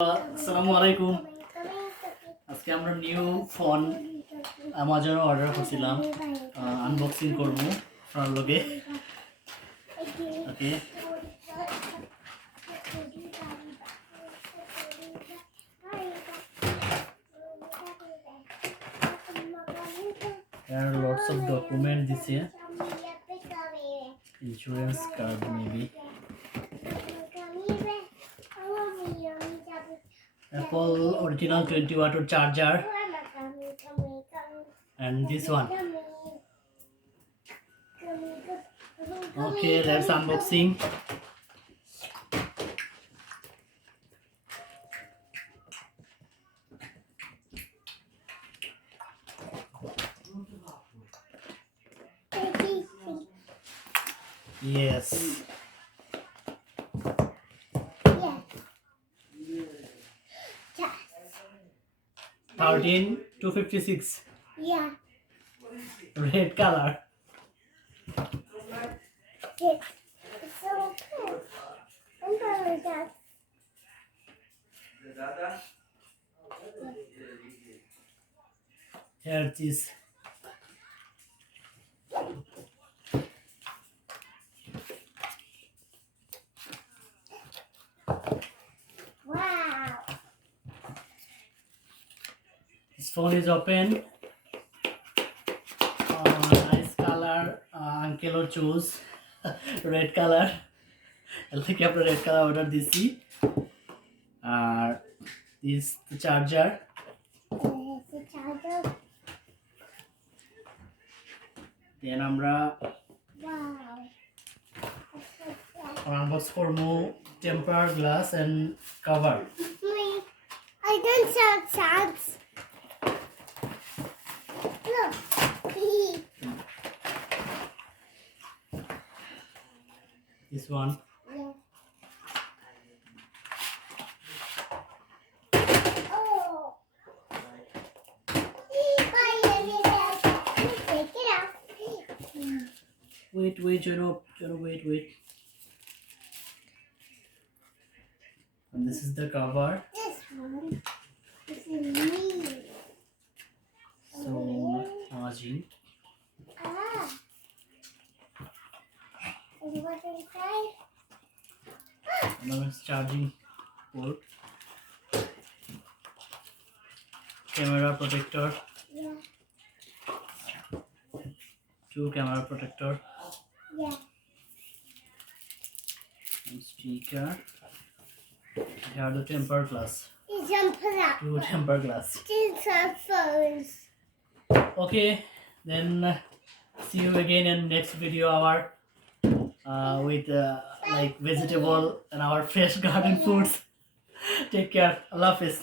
আসসালামু আলাইকুম। আজকে আমরা নিউ ফোন অ্যামাজনে অর্ডার করছিলাম, আনবক্সিং করব আপনার লগে। ওকে, there are lots of documents this here, insurance card maybe, Apple original 20 watt charger, and this one. Okay, let's unboxing. Yes. 13,256. Yeah. Red color. It's so good. I'm gonna just. Here it is. Wow. This phone is open. Nice color. Uncle choose red color. Like after red color order this. This the charger. There's the charger. Then আমরা Wow. unbox করবো temper glass and cover. I don't have chance. Look. This one. Yeah. Oh. Take it out. Wait, wait. And this is the cover. This one. This is me. So imagine. Ah. And what inside? Now it's charging port. Camera protector. Yeah. 2 camera protector. Yeah. And speaker. Here the temper glass. It's on plat. 2 temper glass. It's on phones. Okay, then see you again in next video hour with like vegetable and our fresh garden foods. Take care. Allah Hafiz.